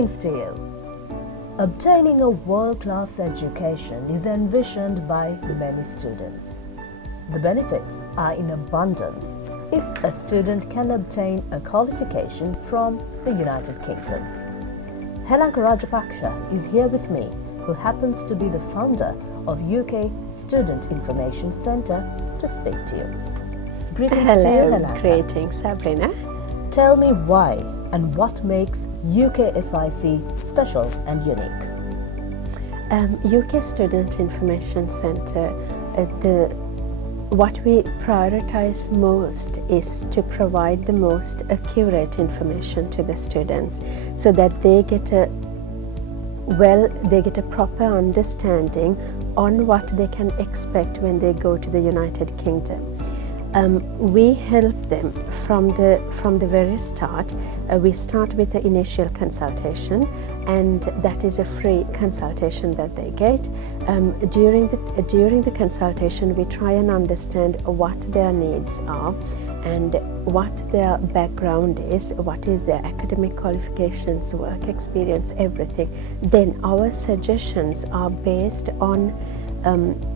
Greetings to you. Obtaining a world-class education is envisioned by many students. The benefits are in abundance if a student can obtain a qualification from the United Kingdom. Helanka Rajapaksha is here with me, who happens to be the founder of UK Student Information Centre, to speak to you. Greetings to you, Helanka. Greetings, Sabrina. Tell me why and what makes UKSIC special and unique. UK Student Information Centre, what we prioritize most is to provide the most accurate information to the students so that they get a proper understanding on what they can expect when they go to the United Kingdom. We help them from the very start. We start with the initial consultation, and that is a free consultation that they get. During the consultation, we try and understand what their needs are and what their background is, what is their academic qualifications, work experience, everything. Then our suggestions are based on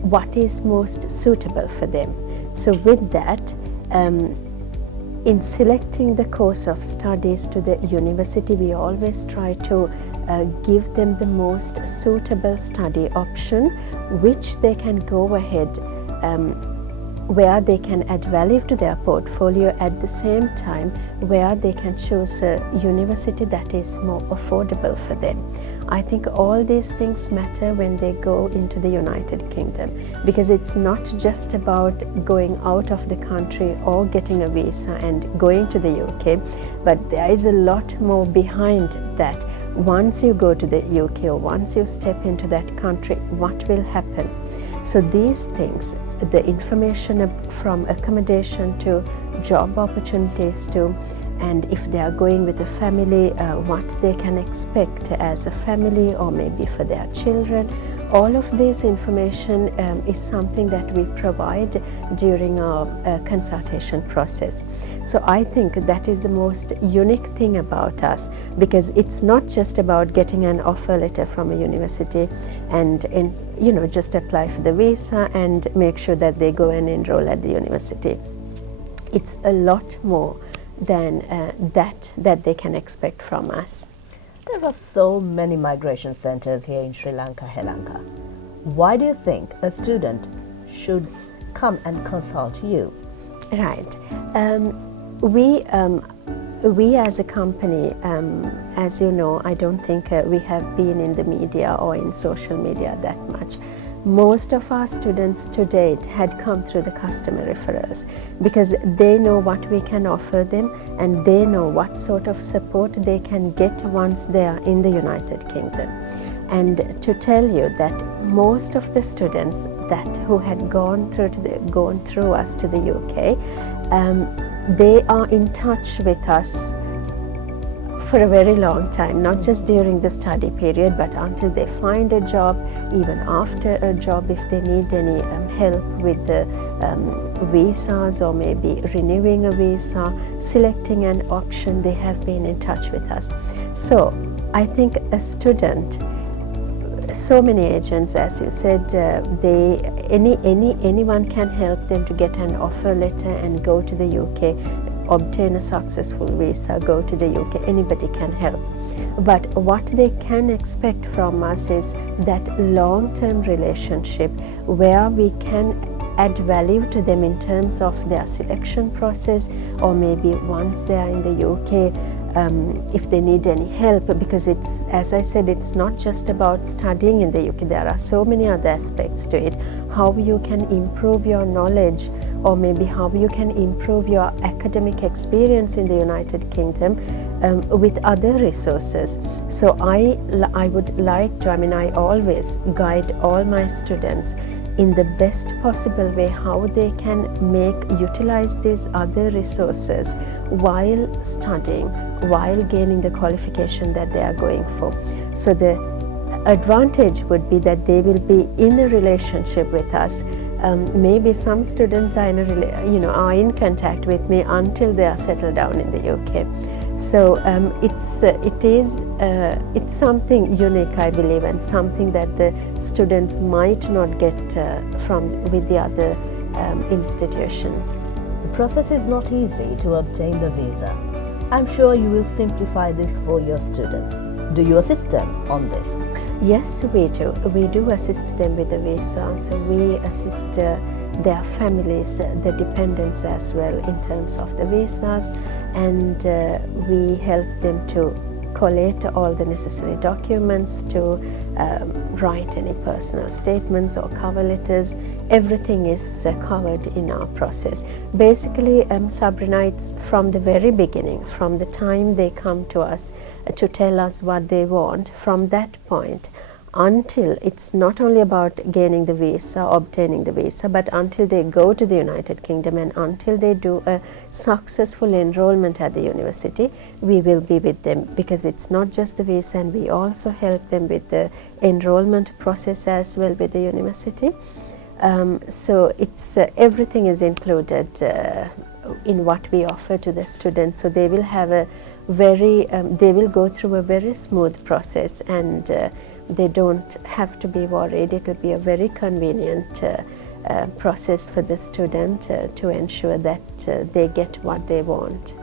what is most suitable for them. So with that, in selecting the course of studies to the university, we always try to give them the most suitable study option, which they can go ahead where they can add value to their portfolio, at the same time where they can choose a university that is more affordable for them. I think all these things matter when they go into the United Kingdom, because it's not just about going out of the country or getting a visa and going to the UK, but there is a lot more behind that. Once you go to the UK or once you step into that country, what will happen? So these things, the information from accommodation to job opportunities to, and if they are going with a family, what they can expect as a family or maybe for their children. All of this information is something that we provide during our consultation process. So I think that is the most unique thing about us, because it's not just about getting an offer letter from a university and just apply for the visa and make sure that they go and enroll at the university. It's a lot more than that they can expect from us. There are so many migration centers here in Sri Lanka, Helanka. Why do you think a student should come and consult you? Right. We as a company, as you know, I don't think we have been in the media or in social media that much. Most of our students to date had come through the customer referrals, because they know what we can offer them and they know what sort of support they can get once they are in the United Kingdom. And to tell you that most of the students who had gone through us to the UK, they are in touch with us for a very long time, not just during the study period, but until they find a job, even after a job, if they need any help with the visas or maybe renewing a visa, selecting an option, they have been in touch with us. So I think a student, so many agents, as you said, anyone can help them to get an offer letter and go to the UK, obtain a successful visa, go to the UK. Anybody can help. But what they can expect from us is that long-term relationship where we can add value to them in terms of their selection process, or maybe once they are in the UK, if they need any help, because it's, as I said, it's not just about studying in the UK. There are so many other aspects to it. How you can improve your knowledge, or maybe how you can improve your academic experience in the United Kingdom with other resources. So I would like to, I always guide all my students in the best possible way how they can utilize these other resources while studying, while gaining the qualification that they are going for. So the advantage would be that they will be in a relationship with us. Maybe some students are in contact with me until they are settled down in the UK. So it's something unique, I believe, and something that the students might not get from with the other institutions. The process is not easy to obtain the visa. I'm sure you will simplify this for your students. Do you assist them on this? Yes, we do. We do assist them with the visa. So we assist their families, the dependents as well, in terms of the visas, and we help them to collate all the necessary documents, to write any personal statements or cover letters. Everything is covered in our process. Basically, Sabrina, it's from the very beginning, from the time they come to us to tell us what they want, from that point until it's not only about gaining the visa, obtaining the visa, but until they go to the United Kingdom and until they do a successful enrollment at the university, we will be with them, because it's not just the visa, and we also help them with the enrollment process as well with the university. So it's everything is included in what we offer to the students. So they will have a very, they will go through a very smooth process, and they don't have to be worried. It will be a very convenient process for the student to ensure that they get what they want.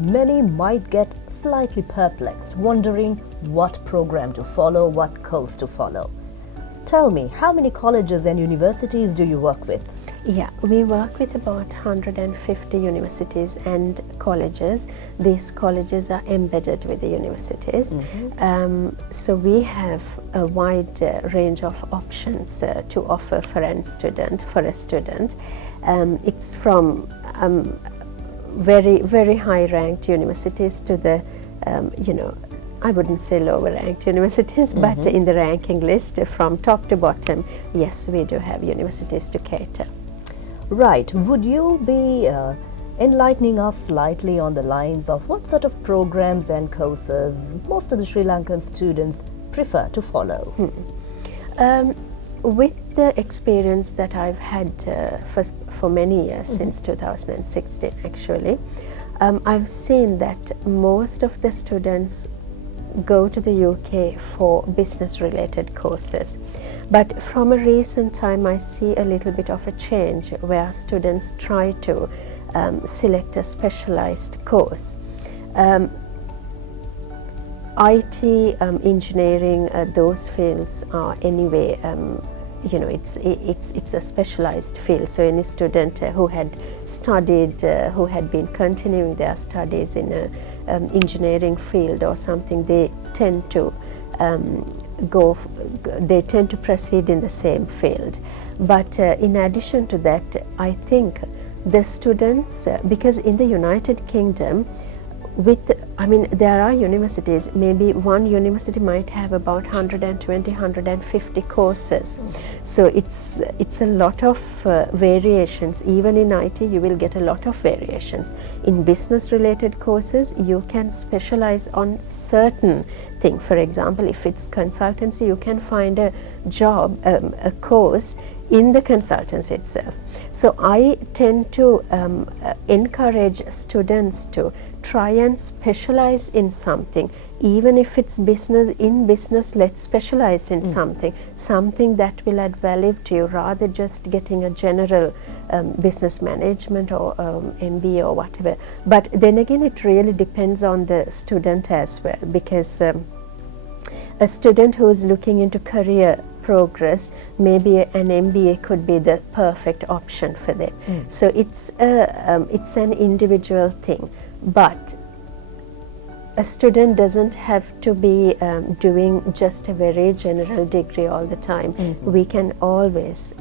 Many might get slightly perplexed, wondering what program to follow, what course to follow. Tell me, how many colleges and universities do you work with? Yeah, we work with about 150 universities and colleges. These colleges are embedded with the universities. So we have a wide range of options to offer for a student. It's from very, very high ranked universities to the, I wouldn't say lower ranked universities, but in the ranking list from top to bottom, yes, we do have universities to cater. Right. Would you be enlightening us slightly on the lines of what sort of programs and courses most of the Sri Lankan students prefer to follow? With the experience that I've had for many years, since 2016 actually, I've seen that most of the students go to the UK for business related courses, but from a recent time I see a little bit of a change where students try to select a specialized course. IT, engineering, those fields are anyway, it's a specialized field. So any student who had studied, who had been continuing their studies in a engineering field or something, they tend to proceed in the same field. But in addition to that, I think the students, because in the United Kingdom, there are universities, maybe one university might have about 120, 150 courses. So it's a lot of variations. Even in IT, you will get a lot of variations. In business related courses, you can specialize on certain thing. For example, if it's consultancy, you can find a job, a course in the consultancy itself. So I tend to encourage students to try and specialize in something. Even if it's business, in business, let's specialize in something that will add value to you, rather just getting a general business management or MBA or whatever. But then again, it really depends on the student as well, because a student who is looking into career progress, maybe an MBA could be the perfect option for them. So it's an individual thing, but a student doesn't have to be doing just a very general degree all the time. We can always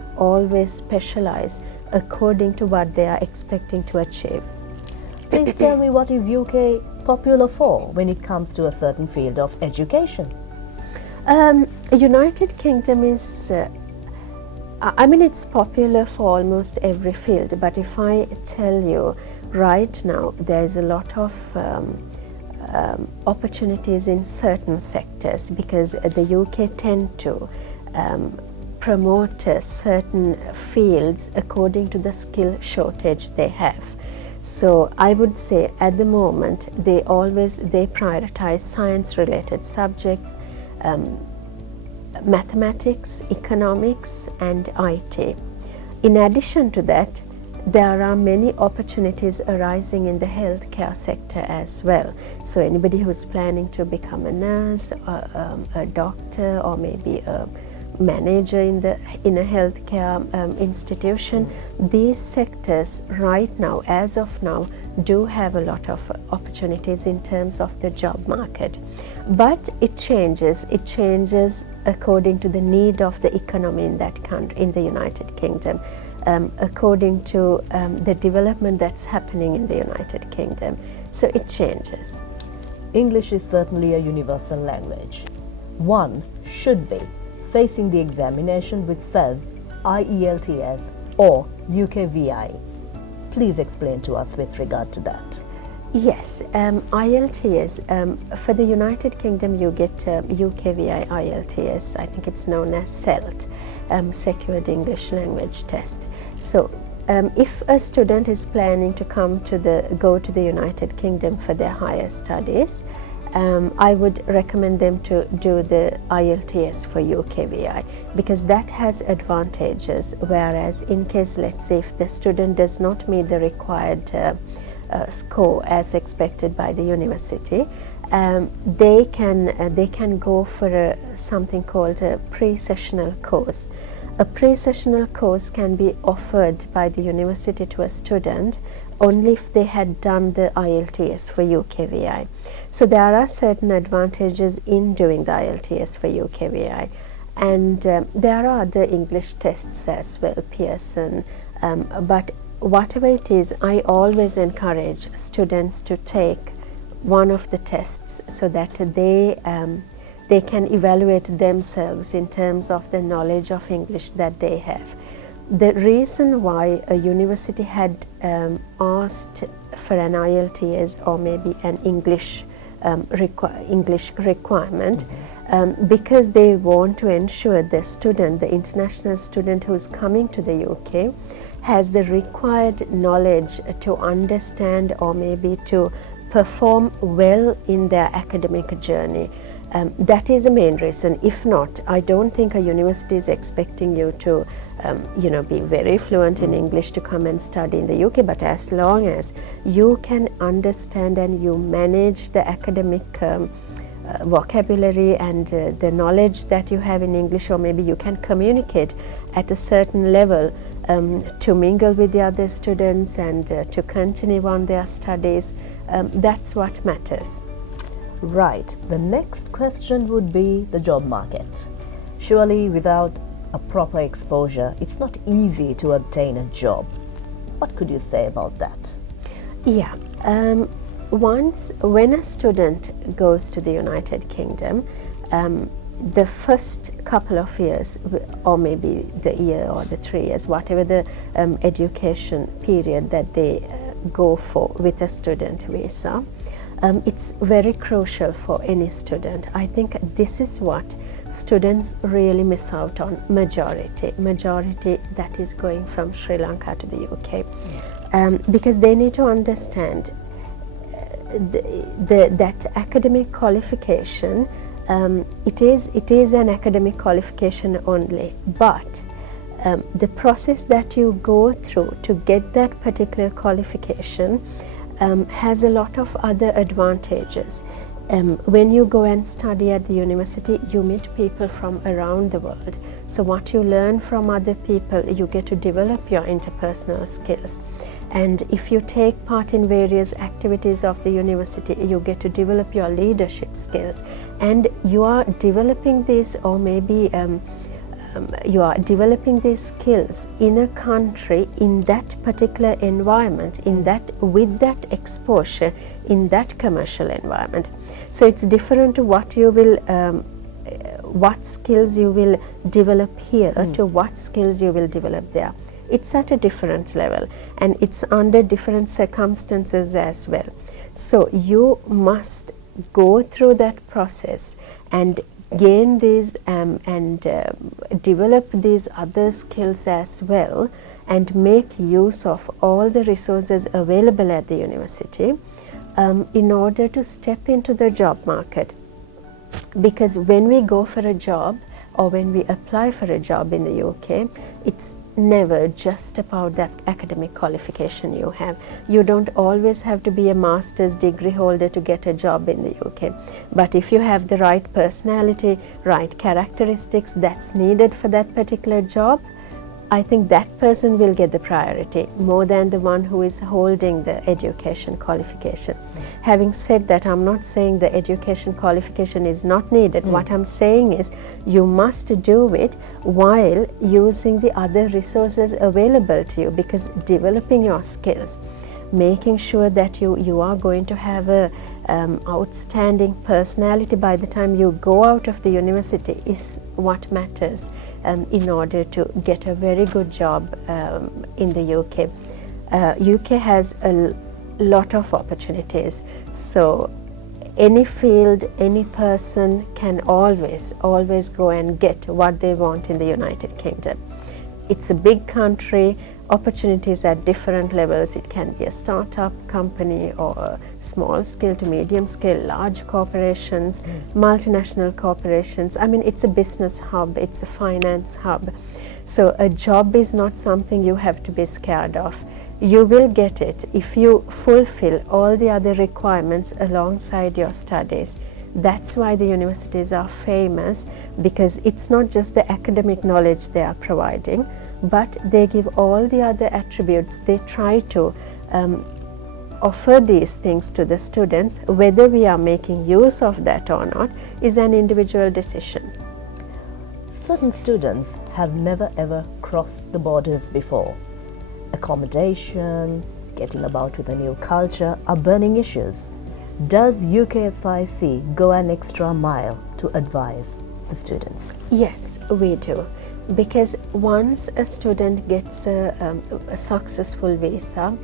specialize according to what they are expecting to achieve. Please tell me, what is UK popular for when it comes to a certain field of education? United Kingdom is, it's popular for almost every field, but if I tell you right now, there's a lot of opportunities in certain sectors, because the UK tend to promote certain fields according to the skill shortage they have. So I would say at the moment they prioritize science related subjects, mathematics, economics and IT. In addition to that, there are many opportunities arising in the healthcare sector as well. So anybody who's planning to become a nurse, a doctor, or maybe a manager in a healthcare institution, these sectors right now, as of now, do have a lot of opportunities in terms of the job market. But it changes according to the need of the economy in that country, in the United Kingdom, according to the development that's happening in the United Kingdom. So it changes. English is certainly a universal language. One should be facing the examination which says IELTS or UKVI. Please explain to us with regard to that. Yes, IELTS, for the United Kingdom you get UKVI IELTS, I think it's known as CELT, Secured English Language Test. So if a student is planning to go to the United Kingdom for their higher studies, I would recommend them to do the IELTS for UKVI, because that has advantages, whereas in case, let's say, if the student does not meet the required score as expected by the university, they can go for something called a pre-sessional course. A pre-sessional course can be offered by the university to a student only if they had done the IELTS for UKVI. So there are certain advantages in doing the IELTS for UKVI, and there are the English tests as well, Pearson, but whatever it is, I always encourage students to take one of the tests so that they can evaluate themselves in terms of the knowledge of English that they have. The reason why a university had asked for an IELTS or maybe an English requirement, because they want to ensure the international student who's coming to the UK has the required knowledge to understand or maybe to perform well in their academic journey. That is the main reason. If not, I don't think a university is expecting you to be very fluent in English to come and study in the UK, but as long as you can understand and you manage the academic vocabulary and the knowledge that you have in English, or maybe you can communicate at a certain level to mingle with the other students and to continue on their studies, that's what matters. Right. The next question would be the job market. Surely without a proper exposure, it's not easy to obtain a job. What could you say about that? Yeah. When a student goes to the United Kingdom, the first couple of years, or maybe the year or the 3 years, whatever the education period that they go for with a student visa, it's very crucial for any student. I think this is what students really miss out on, majority that is going from Sri Lanka to the UK, because they need to understand that academic qualification, it is an academic qualification only, but the process that you go through to get that particular qualification has a lot of other advantages. When you go and study at the university, you meet people from around the world. So what you learn from other people, you get to develop your interpersonal skills. And if you take part in various activities of the university, you get to develop your leadership skills. And you are developing this, or maybe you are developing these skills in a country, in that particular environment, with that exposure, in that commercial environment. So it's different to what you will, what skills you will develop here to what skills you will develop there. It's at a different level, and it's under different circumstances as well. So you must go through that process and gain these and develop these other skills as well, and make use of all the resources available at the university in order to step into the job market. Because when we go for a job or when we apply for a job in the UK, it's never just about that academic qualification you have. You don't always have to be a master's degree holder to get a job in the UK. But if you have the right personality, right characteristics that's needed for that particular job, I think that person will get the priority more than the one who is holding the education qualification. Having said that, I'm not saying the education qualification is not needed. What I'm saying is you must do it while using the other resources available to you, because developing your skills, making sure that you are going to have a outstanding personality by the time you go out of the university is what matters in order to get a very good job in the UK. UK has a lot of opportunities, so any field, any person can always go and get what they want in the United Kingdom. It's a big country, opportunities at different levels. It can be a startup company or a small scale to medium scale, large corporations, multinational corporations. I mean, it's a business hub, it's a finance hub. So a job is not something you have to be scared of. You will get it if you fulfill all the other requirements alongside your studies. That's why the universities are famous, because it's not just the academic knowledge they are providing, but they give all the other attributes. They try to offer these things to the students. Whether we are making use of that or not is an individual decision. Certain students have never ever crossed the borders before. Accommodation, getting about with a new culture are burning issues. Does UKSIC go an extra mile to advise the students? Yes, we do. Because once a student gets a successful visa,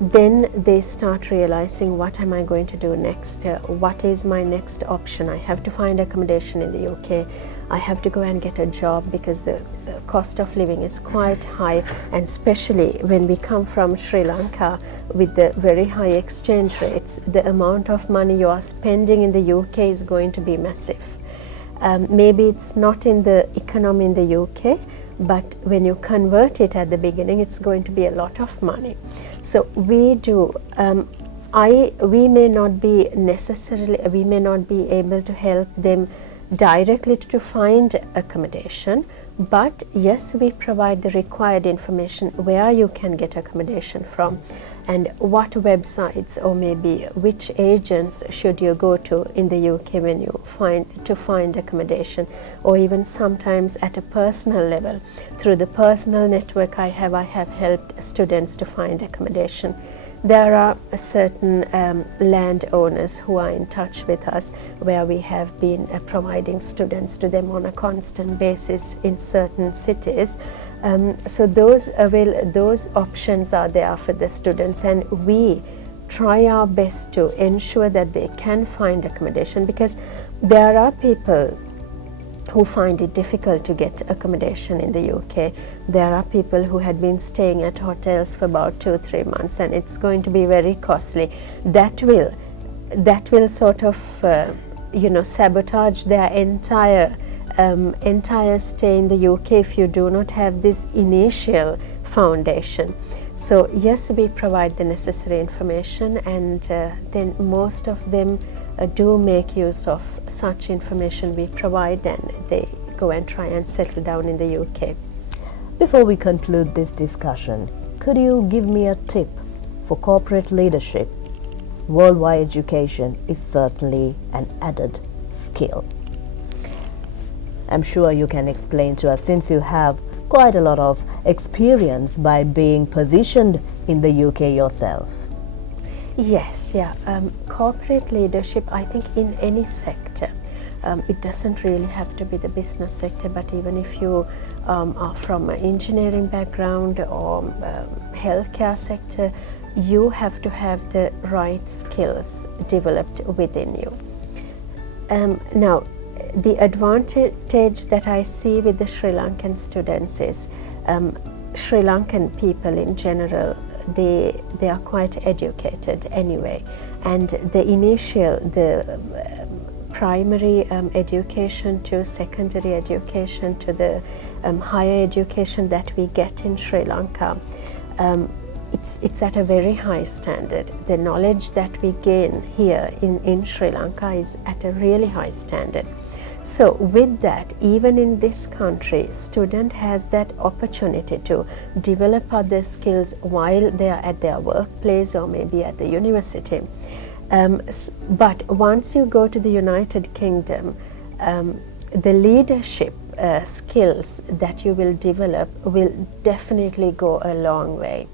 then they start realizing, what am I going to do next? What is my next option? I have to find accommodation in the UK. I have to go and get a job because the cost of living is quite high, and especially when we come from Sri Lanka with the very high exchange rates, the amount of money you are spending in the UK is going to be massive. Maybe it's not in the economy in the UK, but when you convert it at the beginning, it's going to be a lot of money. So we do. We may not be able to help them directly to find accommodation, but yes, we provide the required information where you can get accommodation from, and what websites or maybe which agents should you go to in the UK when you find accommodation, or even sometimes at a personal level. Through the personal network I have helped students to find accommodation. There are certain landowners who are in touch with us, where we have been providing students to them on a constant basis in certain cities. So those options are there for the students, and we try our best to ensure that they can find accommodation, because there are people who find it difficult to get accommodation in the UK. There are people who had been staying at hotels for about 2-3 months, and it's going to be very costly. That will sort of sabotage their entire stay in the UK if you do not have this initial foundation. So yes, we provide the necessary information, and then most of them do make use of such information we provide, and they go and try and settle down in the UK. Before we conclude this discussion, could you give me a tip for corporate leadership? Worldwide education is certainly an added skill. I'm sure you can explain to us, since you have quite a lot of experience by being positioned in the UK yourself. Yes, corporate leadership, I think in any sector, it doesn't really have to be the business sector, but even if you are from an engineering background or healthcare sector, you have to have the right skills developed within you. Now, the advantage that I see with the Sri Lankan students is Sri Lankan people in general, they are quite educated anyway, and the primary education to secondary education to the higher education that we get in Sri Lanka, it's at a very high standard. The knowledge that we gain here in Sri Lanka is at a really high standard. So with that, even in this country, student has that opportunity to develop other skills while they are at their workplace or maybe at the university. But once you go to the United Kingdom, the leadership skills that you will develop will definitely go a long way.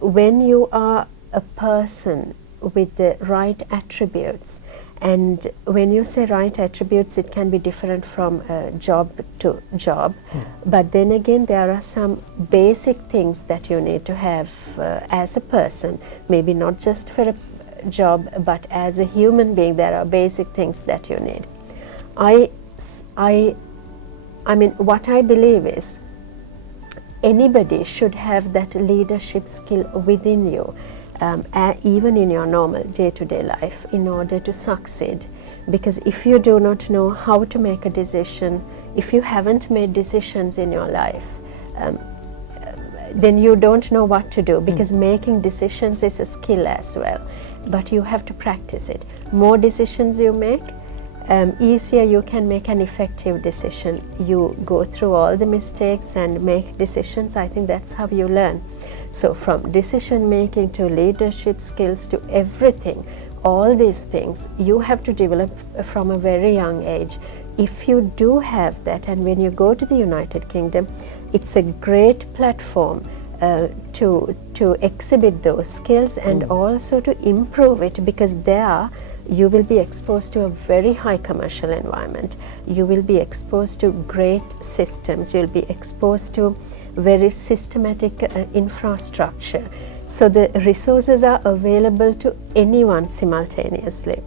When you are a person with the right attributes, and when you say right attributes, it can be different from job to job, but then again there are some basic things that you need to have as a person, maybe not just for a job but as a human being. There are basic things that you need. I mean, what I believe is anybody should have that leadership skill within you, even in your normal day-to-day life, in order to succeed. Because if you do not know how to make a decision, if you haven't made decisions in your life, then you don't know what to do, because making decisions is a skill as well, but you have to practice it. More decisions you make, easier you can make an effective decision. You go through all the mistakes and make decisions. I think that's how you learn. So from decision making to leadership skills to everything, all these things you have to develop from a very young age. If you do have that, and when you go to the United Kingdom, it's a great platform to exhibit those skills and also to improve it, because there you will be exposed to a very high commercial environment. You will be exposed to great systems. You'll be exposed to very systematic infrastructure. So the resources are available to anyone simultaneously.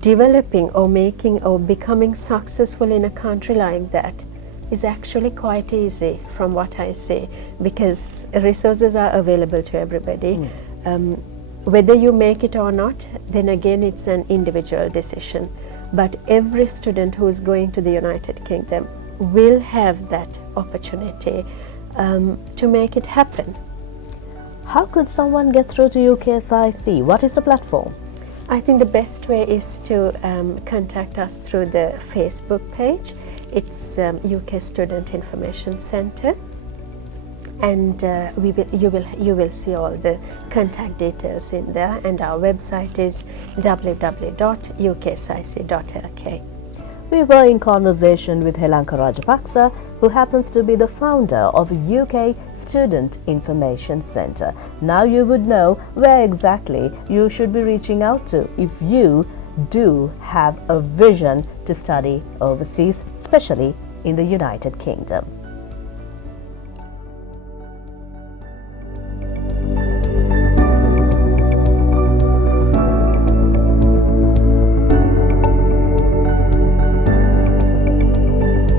Developing or making or becoming successful in a country like that is actually quite easy from what I see, because resources are available to everybody. Whether you make it or not, then again it's an individual decision. But every student who is going to the United Kingdom will have that opportunity to make it happen. How could someone get through to UKSIC? What is the platform? I think the best way is to contact us through the Facebook page. It's UK Student Information Centre, and you will see all the contact details in there, and our website is www.uksic.lk. We were in conversation with Helanka Rajapaksa, who happens to be the founder of UK Student Information Centre. Now you would know where exactly you should be reaching out to if you do have a vision to study overseas, especially in the United Kingdom.